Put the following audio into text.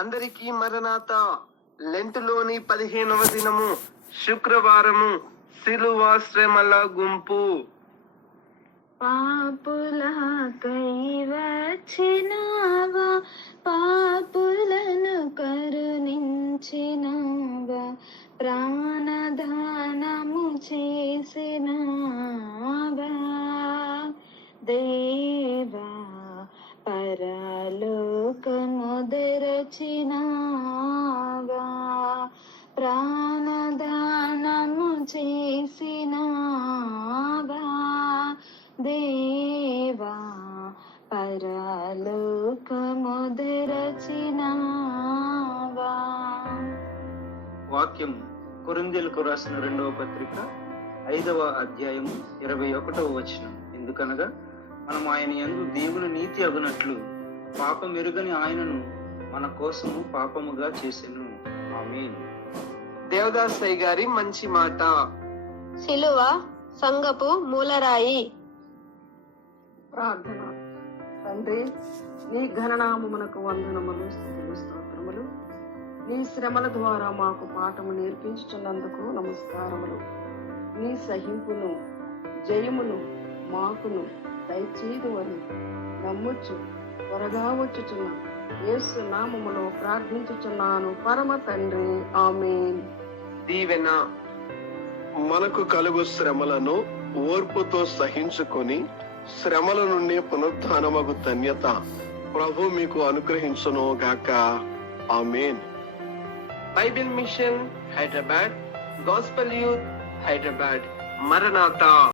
అందరికీ మరణాత. లెంటులోని 15వ దినము శుక్రవారము. సిలువ శ్రమల గుంపు. పాపులకై వచ్చినావా, పాపులను కరుణించినావా, ప్రాణదానము చేసినావా దేవా, పరలోకము తెరచినావా, ప్రాణదానము చేసినావా దేవా, పరలోకము తెరచినావా. వాక్యం కొరింథీయులకు రాసిన 2వ పత్రిక 5వ అధ్యాయము 21వ వచనం. ఎందుకనగా మనం ఆయన యందు దేవుని నీతి అగునట్లు పాపమెరుగని ఆయనను మన కోసము పాపముగా చేసెను. ఆమేన్. దేవదాసయ్య గారి మంచి మాట. సిలువ సంఘపు మూలరాయి. ప్రార్థన. తండ్రి, నీ ఘననామమునకు వందనములు, స్తుతులు, స్తోత్రములు. నీ శ్రమల ద్వారా మాకు పాఠము నేర్పించుచున్నందుకు నమస్కారములు. నీ సహింపును జయమును మాకును దయచేయుదువని నమ్ముచు త్వరగా వచ్చుచున్న యేసు నామములో ప్రార్థించుచున్నాను పరమ తండ్రి. ఆమేన్. దీవెన. మనకు కలుగు శ్రమలను ఓర్పుతో సహించుకొని శ్రమల నుండి పునరుద్ధానమగు ధన్యత ప్రభు మీకు అనుగ్రహించును గాక. ఆమేన్. Bible Mission Hyderabad, Gospel Youth Hyderabad. మరణాత.